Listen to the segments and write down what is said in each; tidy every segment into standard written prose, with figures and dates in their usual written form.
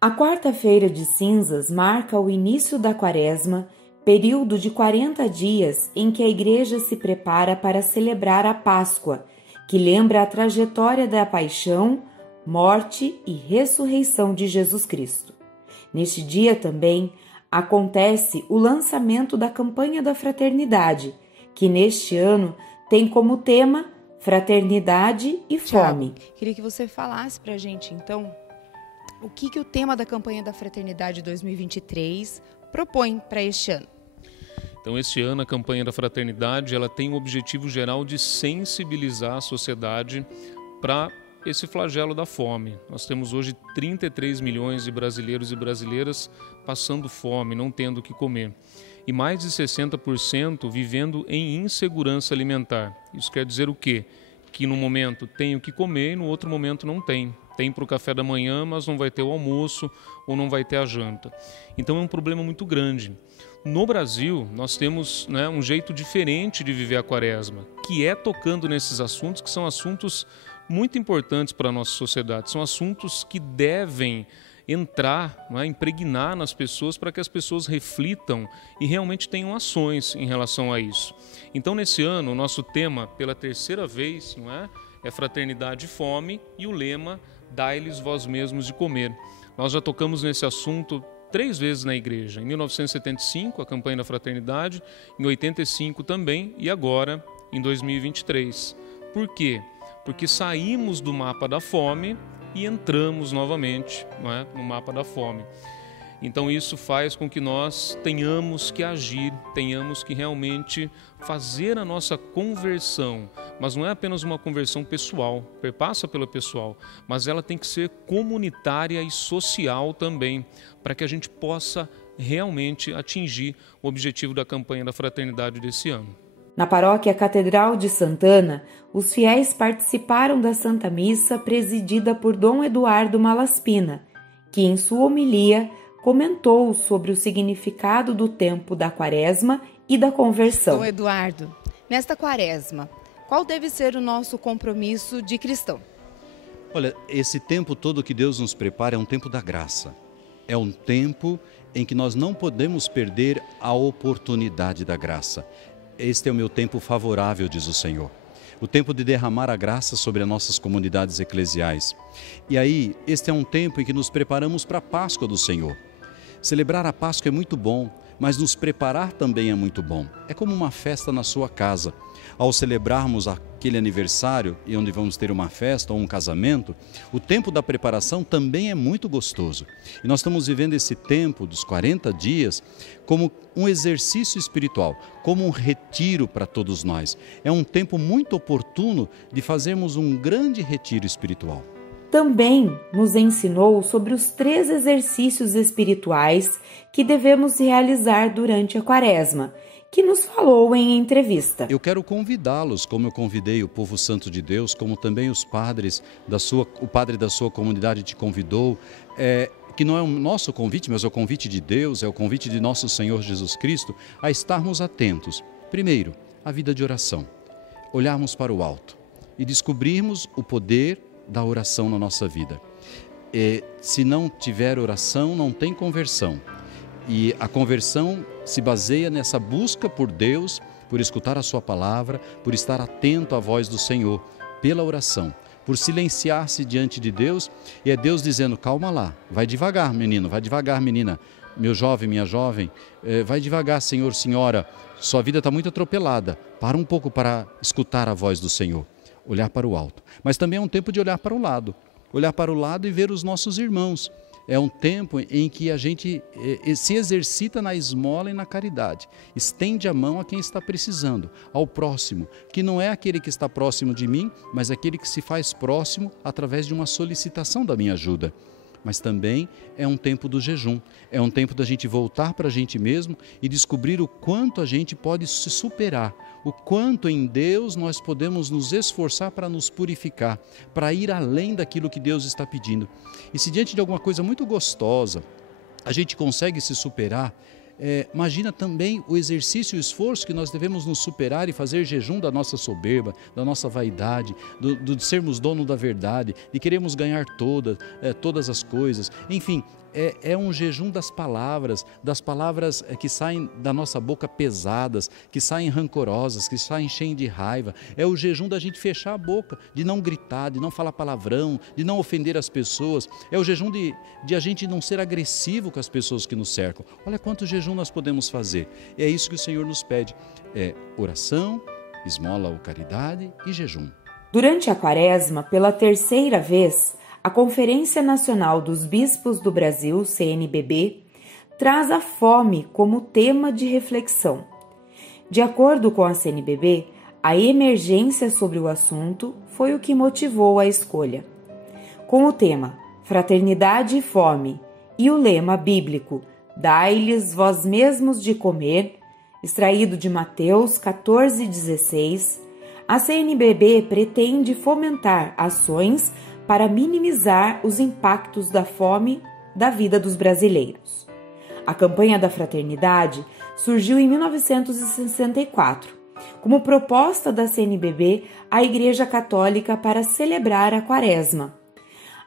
A quarta-feira de cinzas marca o início da Quaresma, período de 40 dias em que a Igreja se prepara para celebrar a Páscoa, que lembra a trajetória da paixão, morte e ressurreição de Jesus Cristo. Neste dia também acontece o lançamento da campanha da fraternidade, que neste ano tem como tema Fraternidade e Fome. Tiago, queria que você falasse para a gente, então, o que o tema da campanha da Fraternidade 2023 propõe para este ano. Então, este ano, a campanha da Fraternidade ela tem o objetivo geral de sensibilizar a sociedade para esse flagelo da fome. Nós temos hoje 33 milhões de brasileiros e brasileiras passando fome, não tendo o que comer. E mais de 60% vivendo em insegurança alimentar. Isso quer dizer o quê? Que no momento tem o que comer e no outro momento não tem. Tem para o café da manhã, mas não vai ter o almoço ou não vai ter a janta. Então é um problema muito grande. No Brasil, nós temos um jeito diferente de viver a Quaresma, que é tocando nesses assuntos, que são assuntos muito importantes para a nossa sociedade. São assuntos que devem entrar, impregnar nas pessoas para que as pessoas reflitam e realmente tenham ações em relação a isso. Então, nesse ano, o nosso tema, pela terceira vez, é Fraternidade e Fome, e o lema, Dai-lhes vós mesmos de comer. Nós já tocamos nesse assunto 3 vezes na igreja. Em 1975, a campanha da Fraternidade, em 85 também, e agora, em 2023. Por quê? Porque saímos do mapa da fome e entramos novamente no mapa da fome. Então isso faz com que nós tenhamos que agir, tenhamos que realmente fazer a nossa conversão. Mas não é apenas uma conversão pessoal, perpassa pela pessoal, mas ela tem que ser comunitária e social também, para que a gente possa realmente atingir o objetivo da campanha da Fraternidade desse ano. Na paróquia Catedral de Santana, os fiéis participaram da Santa Missa presidida por Dom Eduardo Malaspina, que em sua homilia comentou sobre o significado do tempo da Quaresma e da conversão. Dom Eduardo, nesta Quaresma, qual deve ser o nosso compromisso de cristão? Olha, esse tempo todo que Deus nos prepara é um tempo da graça. É um tempo em que nós não podemos perder a oportunidade da graça. Este é o meu tempo favorável, diz o Senhor. O tempo de derramar a graça sobre as nossas comunidades eclesiais. E aí, este é um tempo em que nos preparamos para a Páscoa do Senhor. Celebrar a Páscoa é muito bom, mas nos preparar também é muito bom. É como uma festa na sua casa. Ao celebrarmos aquele aniversário, e onde vamos ter uma festa ou um casamento, o tempo da preparação também é muito gostoso. E nós estamos vivendo esse tempo dos 40 dias como um exercício espiritual, como um retiro para todos nós. É um tempo muito oportuno de fazermos um grande retiro espiritual. Também nos ensinou sobre os 3 exercícios espirituais que devemos realizar durante a Quaresma, que nos falou em entrevista. Eu quero convidá-los, como eu convidei o povo santo de Deus, como também os padres o padre da sua comunidade te convidou, que não é o nosso convite, mas é o convite de Deus, é o convite de nosso Senhor Jesus Cristo, a estarmos atentos. Primeiro, a vida de oração. Olharmos para o alto e descobrirmos o poder da oração na nossa vida. Se não tiver oração, não tem conversão. E a conversão se baseia nessa busca por Deus, por escutar a sua palavra, por estar atento à voz do Senhor, pela oração, por silenciar-se diante de Deus, e é Deus dizendo, calma lá, vai devagar menino, vai devagar menina, meu jovem, minha jovem, vai devagar Senhor, senhora, sua vida está muito atropelada, para um pouco para escutar a voz do Senhor, olhar para o alto. Mas também é um tempo de olhar para o lado e ver os nossos irmãos. É um tempo em que a gente se exercita na esmola e na caridade. Estende a mão a quem está precisando, ao próximo, que não é aquele que está próximo de mim, mas aquele que se faz próximo através de uma solicitação da minha ajuda. Mas também é um tempo do jejum, é um tempo da gente voltar para a gente mesmo e descobrir o quanto a gente pode se superar, o quanto em Deus nós podemos nos esforçar para nos purificar, para ir além daquilo que Deus está pedindo. E se diante de alguma coisa muito gostosa a gente consegue se superar, imagina também o exercício e o esforço que nós devemos nos superar e fazer jejum da nossa soberba, da nossa vaidade, de sermos dono da verdade, de queremos ganhar todas as coisas. Enfim, é um jejum das palavras que saem da nossa boca pesadas, que saem rancorosas, que saem cheias de raiva. É o jejum da gente fechar a boca, de não gritar, de não falar palavrão, de não ofender as pessoas. É o jejum de a gente não ser agressivo com as pessoas que nos cercam. Olha quanto jejum nós podemos fazer. É isso que o Senhor nos pede. É oração, esmola ou caridade e jejum. Durante a Quaresma, pela terceira vez, a Conferência Nacional dos Bispos do Brasil, CNBB, traz a fome como tema de reflexão. De acordo com a CNBB, a emergência sobre o assunto foi o que motivou a escolha. Com o tema Fraternidade e Fome e o lema bíblico Dai-lhes vós mesmos de comer, extraído de Mateus 14,16, a CNBB pretende fomentar ações para minimizar os impactos da fome da vida dos brasileiros. A campanha da fraternidade surgiu em 1964, como proposta da CNBB à Igreja Católica para celebrar a Quaresma.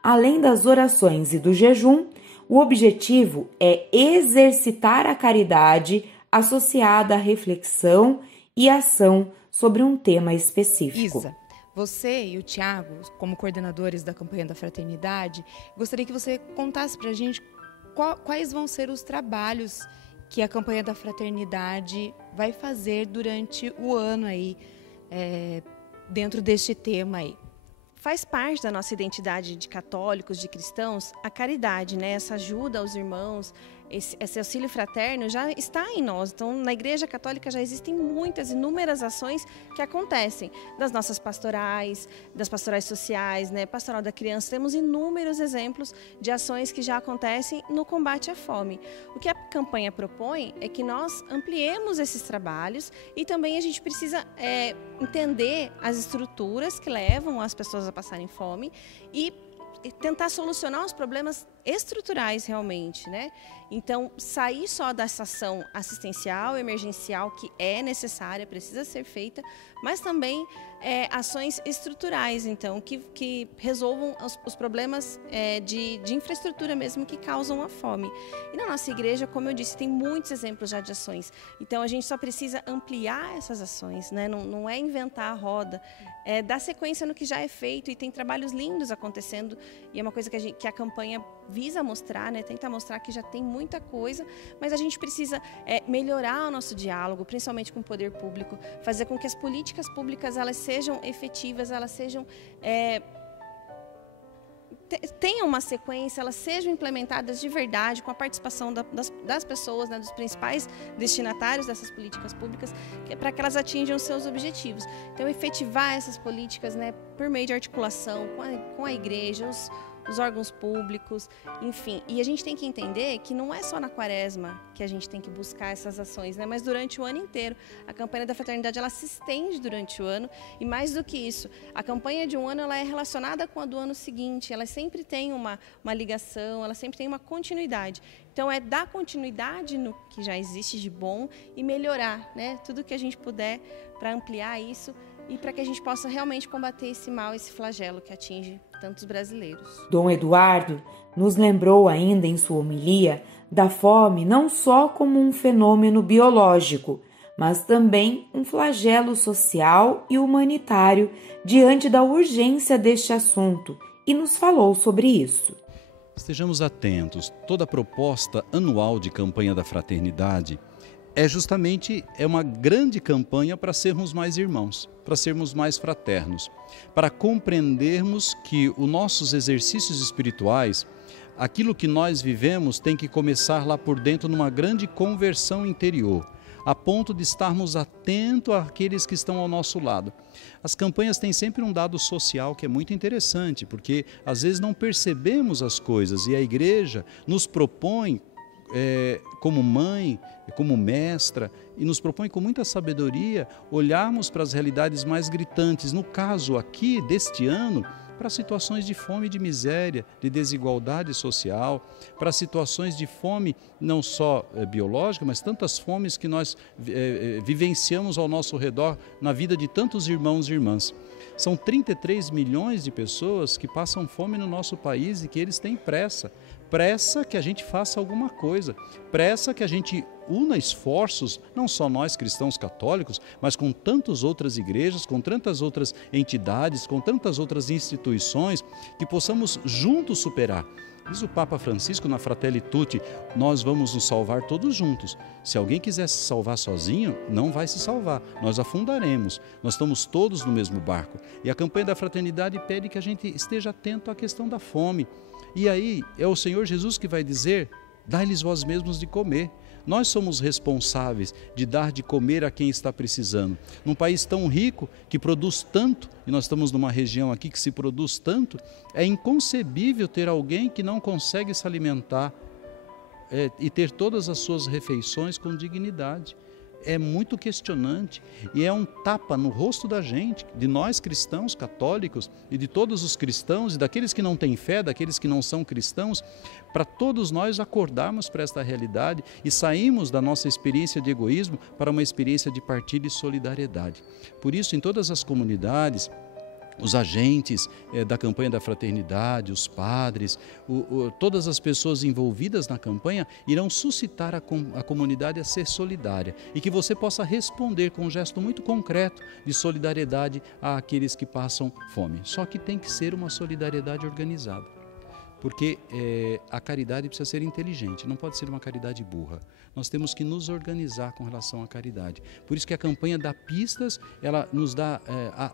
Além das orações e do jejum, o objetivo é exercitar a caridade associada à reflexão e ação sobre um tema específico. Isa, você e o Tiago, como coordenadores da campanha da fraternidade, gostaria que você contasse para a gente quais vão ser os trabalhos que a campanha da fraternidade vai fazer durante o ano aí, dentro deste tema aí. Faz parte da nossa identidade de católicos, de cristãos, a caridade, né? Essa ajuda aos irmãos, esse auxílio fraterno já está em nós. Então, na Igreja Católica já existem inúmeras ações que acontecem. Das nossas pastorais, das pastorais sociais, né? Pastoral da criança, temos inúmeros exemplos de ações que já acontecem no combate à fome. O que a campanha propõe é que nós ampliemos esses trabalhos e também a gente precisa entender as estruturas que levam as pessoas a passarem fome e tentar solucionar os problemas estruturais realmente, né? Então, sair só dessa ação assistencial, emergencial, que é necessária, precisa ser feita, mas também ações estruturais, então, que resolvam os problemas de infraestrutura mesmo que causam a fome. E na nossa igreja, como eu disse, tem muitos exemplos já de ações. Então, a gente só precisa ampliar essas ações, né? Não é inventar a roda, é dar sequência no que já é feito, e tem trabalhos lindos acontecendo, e é uma coisa que a campanha visa mostrar, né? Tenta mostrar que já tem muita coisa, mas a gente precisa melhorar o nosso diálogo, principalmente com o poder público, fazer com que as políticas públicas elas sejam efetivas, elas sejam tenham uma sequência, elas sejam implementadas de verdade, com a participação das pessoas, né, dos principais destinatários dessas políticas públicas, para que elas atinjam os seus objetivos. Então, efetivar essas políticas, né, por meio de articulação com a igreja, os órgãos públicos, enfim. E a gente tem que entender que não é só na Quaresma que a gente tem que buscar essas ações, né? Mas durante o ano inteiro. A campanha da fraternidade ela se estende durante o ano, e mais do que isso, a campanha de um ano ela é relacionada com a do ano seguinte, ela sempre tem uma ligação, ela sempre tem uma continuidade. Então, é dar continuidade no que já existe de bom e melhorar, né? Tudo que a gente puder para ampliar isso e para que a gente possa realmente combater esse mal, esse flagelo que atinge tantos brasileiros. Dom Eduardo nos lembrou ainda em sua homilia da fome não só como um fenômeno biológico, mas também um flagelo social e humanitário diante da urgência deste assunto, e nos falou sobre isso. Estejamos atentos. Toda a proposta anual de campanha da fraternidade é uma grande campanha para sermos mais irmãos, para sermos mais fraternos, para compreendermos que os nossos exercícios espirituais, aquilo que nós vivemos tem que começar lá por dentro numa grande conversão interior, a ponto de estarmos atentos àqueles que estão ao nosso lado. As campanhas têm sempre um dado social que é muito interessante, porque às vezes não percebemos as coisas e a igreja nos propõe como mãe, como mestra, e nos propõe com muita sabedoria olharmos para as realidades mais gritantes. No caso aqui deste ano, para situações de fome e de miséria, de desigualdade social, para situações de fome não só biológica, mas tantas fomes que nós vivenciamos ao nosso redor na vida de tantos irmãos e irmãs. São 33 milhões de pessoas que passam fome no nosso país e que eles têm pressa pressa que a gente faça alguma coisa, pressa que a gente una esforços, não só nós cristãos católicos, mas com tantas outras igrejas, com tantas outras entidades, com tantas outras instituições, que possamos juntos superar. Diz o Papa Francisco na Fratelli Tutti, nós vamos nos salvar todos juntos. Se alguém quiser se salvar sozinho, não vai se salvar, nós afundaremos, nós estamos todos no mesmo barco. E a campanha da fraternidade pede que a gente esteja atento à questão da fome. E aí é o Senhor Jesus que vai dizer, dai-lhes vós mesmos de comer. Nós somos responsáveis de dar de comer a quem está precisando. Num país tão rico, que produz tanto, e nós estamos numa região aqui que se produz tanto, é inconcebível ter alguém que não consegue se alimentar e ter todas as suas refeições com dignidade. É muito questionante e é um tapa no rosto da gente, de nós cristãos católicos e de todos os cristãos e daqueles que não têm fé, daqueles que não são cristãos, para todos nós acordarmos para esta realidade e sairmos da nossa experiência de egoísmo para uma experiência de partilha e solidariedade. Por isso, em todas as comunidades, os agentes da campanha da fraternidade, os padres, todas as pessoas envolvidas na campanha irão suscitar a comunidade a ser solidária e que você possa responder com um gesto muito concreto de solidariedade àqueles que passam fome. Só que tem que ser uma solidariedade organizada, porque a caridade precisa ser inteligente, não pode ser uma caridade burra. Nós temos que nos organizar com relação à caridade. Por isso que a campanha dá pistas, ela nos dá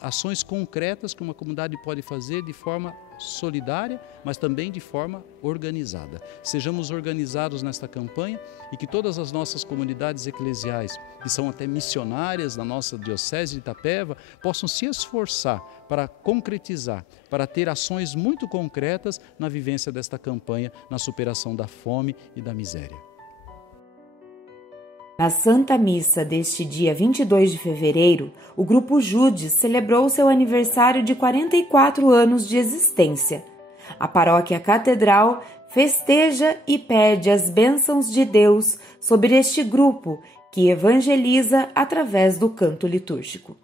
ações concretas que uma comunidade pode fazer de forma solidária, mas também de forma organizada. Sejamos organizados nesta campanha e que todas as nossas comunidades eclesiais, que são até missionárias da nossa diocese de Itapeva, possam se esforçar para concretizar, para ter ações muito concretas na vivência desta campanha, na superação da fome e da miséria. Na Santa Missa deste dia 22 de fevereiro, o Grupo Judes celebrou seu aniversário de 44 anos de existência. A Paróquia Catedral festeja e pede as bênçãos de Deus sobre este grupo que evangeliza através do canto litúrgico.